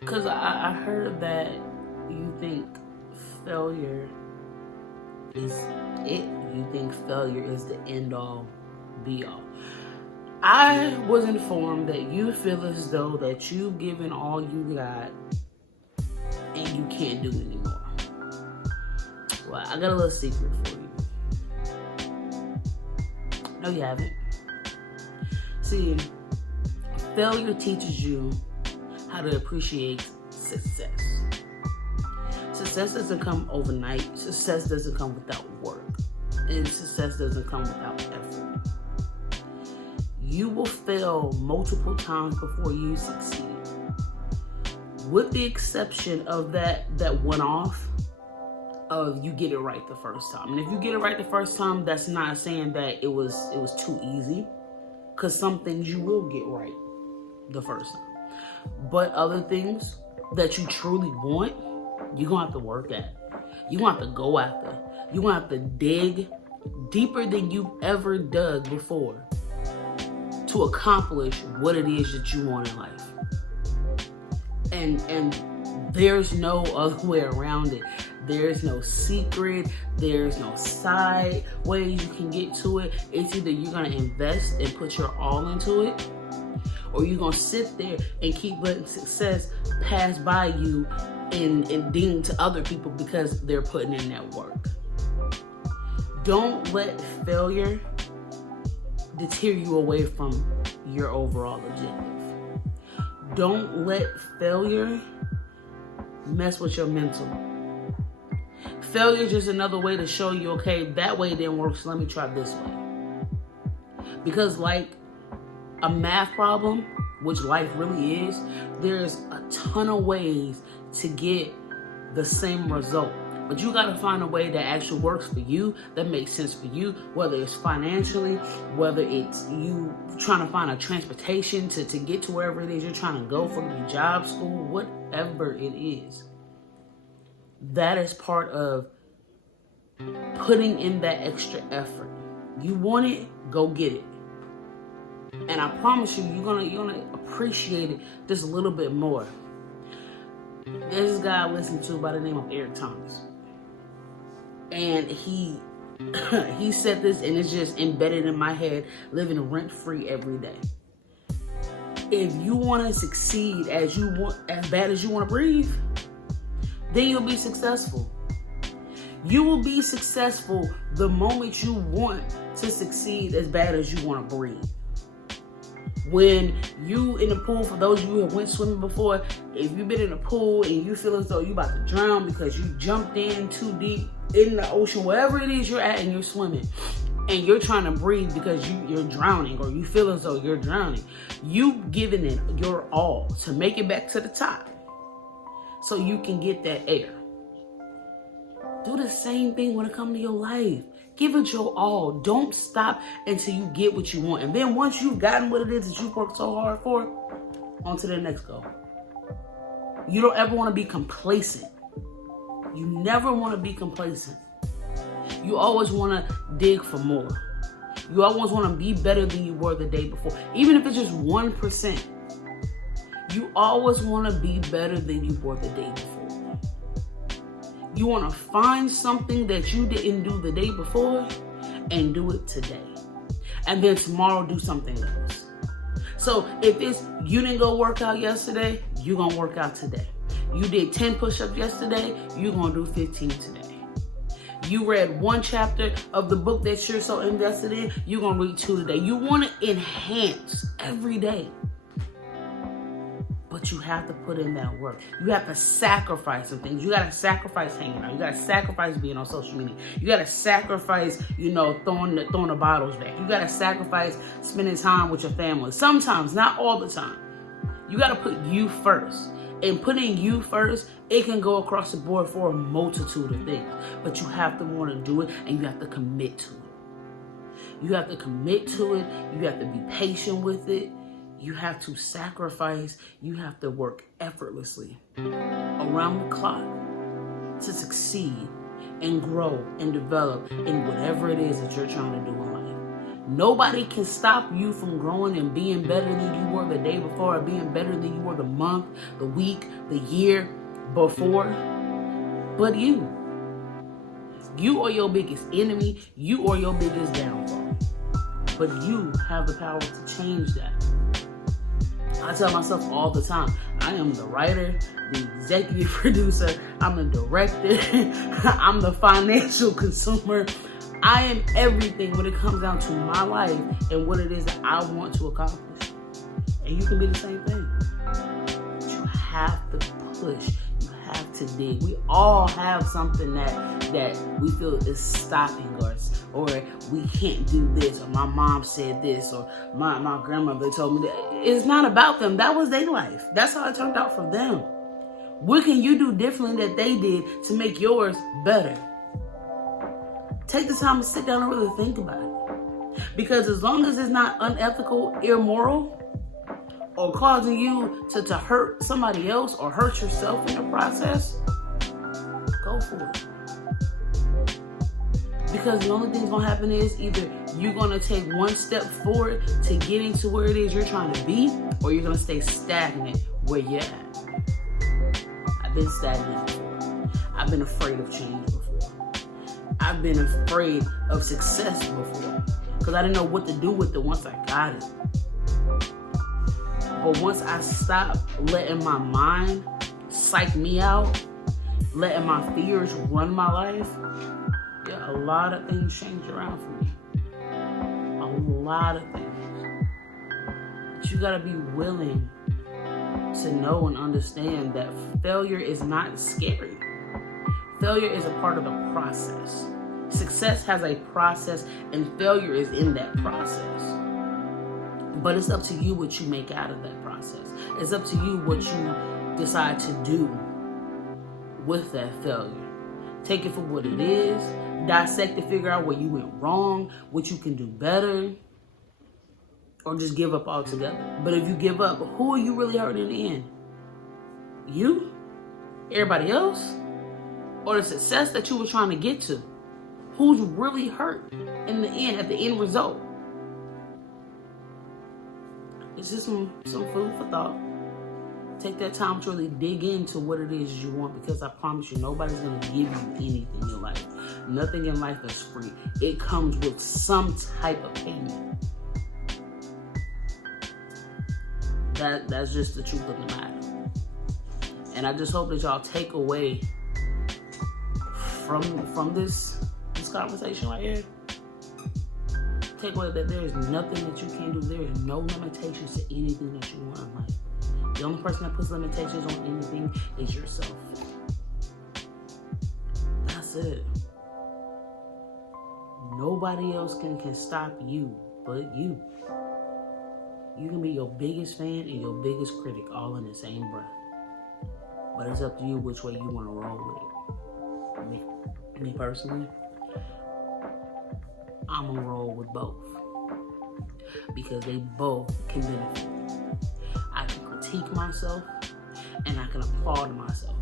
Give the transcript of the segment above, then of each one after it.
Because I heard that you think failure is it. You think failure is the end all, be all. I was informed that you feel as though that you've given all you got and you can't do anymore. Well, I got a little secret for you. No, you haven't. See, failure teaches you how to appreciate success. Success doesn't come overnight. Success doesn't come without work. And success doesn't come without effort. You will fail multiple times before you succeed. With the exception of that one-off of you get it right the first time. And if you get it right the first time, that's not saying that it was too easy. Because some things you will get right the first time. But other things that you truly want, you're going to have to work at. You're going to have to go after. You're going to have to dig deeper than you've ever dug before to accomplish what it is that you want in life. And there's no other way around it. There's no secret. There's no side way you can get to it. It's either you're going to invest and put your all into it, or you're going to sit there and keep letting success pass by you and ding to other people because they're putting in that work. Don't let failure deter you away from your overall objective. Don't let failure mess with your mental. Failure is just another way to show you, okay, that way didn't work, so let me try this way. Because like a math problem, which life really is, there's a ton of ways to get the same result. But you gotta find a way that actually works for you, that makes sense for you, whether it's financially, whether it's you trying to find a transportation to get to wherever it is you're trying to go for your job, school, whatever it is. That is part of putting in that extra effort. You want it, go get it. And I promise you, you're gonna appreciate it just a little bit more. There's this guy I listen to by the name of Eric Thomas. And he said this, and it's just embedded in my head, living rent-free every day. If you want to succeed as bad as you want to breathe, then you'll be successful. You will be successful the moment you want to succeed as bad as you want to breathe. When you in the pool, for those of you who have went swimming before, if you've been in a pool and you feel as though you're about to drown because you jumped in too deep in the ocean, wherever it is you're at and you're swimming, and you're trying to breathe because you're drowning, or you feel as though you're drowning, you've given it your all to make it back to the top so you can get that air. Do the same thing when it comes to your life. Give it your all. Don't stop until you get what you want. And then once you've gotten what it is that you've worked so hard for, on to the next goal. You don't ever want to be complacent. You never want to be complacent. You always want to dig for more. You always want to be better than you were the day before. Even if it's just 1%. You always want to be better than you were the day before. You want to find something that you didn't do the day before and do it today. And then tomorrow do something else. So if it's you didn't go work out yesterday, you're going to work out today. You did 10 push-ups yesterday, you're going to do 15 today. You read one chapter of the book that you're so invested in, you're going to read 2 today. You want to enhance every day. But you have to put in that work. You have to sacrifice some things. You got to sacrifice hanging out. You got to sacrifice being on social media. You got to sacrifice, throwing the bottles back. You got to sacrifice spending time with your family. Sometimes, not all the time. You got to put you first. And putting you first, it can go across the board for a multitude of things. But you have to want to do it, and you have to commit to it. You have to commit to it. You have to be patient with it. You have to sacrifice. You have to work effortlessly around the clock to succeed and grow and develop in whatever it is that you're trying to do in life. Nobody can stop you from growing and being better than you were the day before, or being better than you were the month, the week, the year before, but you. You are your biggest enemy. You are your biggest downfall. But you have the power to change that. I tell myself all the time, I am the writer, the executive producer, I'm the director, I'm the financial consumer. I am everything when it comes down to my life and what it is that I want to accomplish. And you can be the same thing. But you have to push. You have to dig. We all have something that we feel is stopping us, or we can't do this, or my mom said this, or my grandmother told me that. It's not about them. That was their life. That's how it turned out for them. What can you do differently that they did to make yours better? Take the time to sit down and really think about it. Because as long as it's not unethical, immoral, or causing you to hurt somebody else or hurt yourself in the process, go for it. Because the only thing that's going to happen is either you're going to take one step forward to getting to where it is you're trying to be, or you're going to stay stagnant where you're at. I've been stagnant before. I've been afraid of change before. I've been afraid of success before because I didn't know what to do with it once I got it. But once I stopped letting my mind psych me out, letting my fears run my life, yeah, a lot of things changed around for me. A lot of things. But you gotta be willing to know and understand that failure is not scary. Failure is a part of the process. Success has a process, and failure is in that process. But it's up to you what you make out of that process. It's up to you what you decide to do with that failure. Take it for what it is, dissect it, figure out where you went wrong, what you can do better, or just give up altogether. But if you give up, who are you really hurting in the end? You? Everybody else? Or the success that you were trying to get to? Who's really hurt in the end, at the end result? It's just some food for thought. Take that time to really dig into what it is you want, because I promise you, nobody's going to give you anything in life. Nothing in life is free. It comes with some type of payment. That's just the truth of the matter. And I just hope that y'all take away from this conversation right here. Take away that there is nothing that you can do. There is no limitations to anything that you want in life. The only person that puts limitations on anything is yourself. That's it. Nobody else can stop you but you. You can be your biggest fan and your biggest critic all in the same breath. But it's up to you which way you want to roll with it. Me personally, I'm gonna roll with both, because they both can benefit. I can critique myself and I can applaud myself.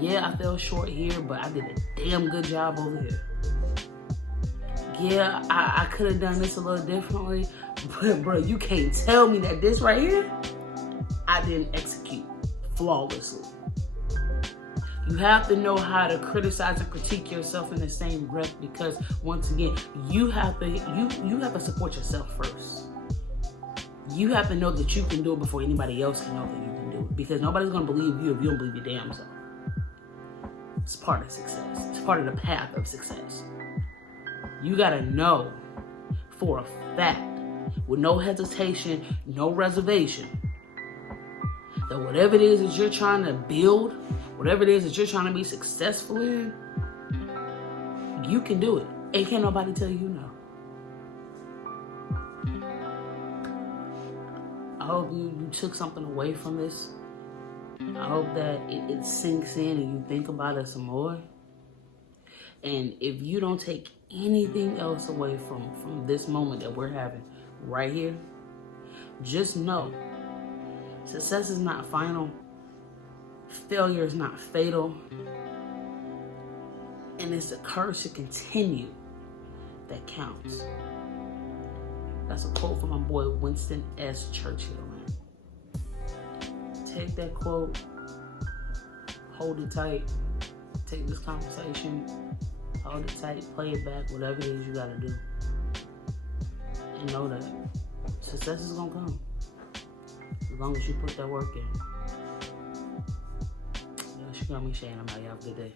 Yeah, I fell short here, but I did a damn good job over here. Yeah, I could have done this a little differently, but bro, you can't tell me that this right here, I didn't execute flawlessly. You have to know how to criticize and critique yourself in the same breath, because once again, you have to support yourself first. You have to know that you can do it before anybody else can know that you can do it, because nobody's gonna believe you if you don't believe your damn self. It's part of success. It's part of the path of success. You gotta know for a fact, with no hesitation, no reservation, that whatever it is that you're trying to build, whatever it is that you're trying to be successful in, you can do it. And can't nobody tell you no. I hope you took something away from this. I hope that it sinks in and you think about it some more. And if you don't take anything else away from this moment that we're having right here, just know success is not final. Failure is not fatal. And it's the courage to continue that counts. That's a quote from my boy Winston S. Churchill. Take that quote, hold it tight, take this conversation, hold it tight, play it back, whatever it is you gotta do. And know that success is gonna come as long as you put that work in. Yo, she got me saying, I'm out. Y'all have a good day.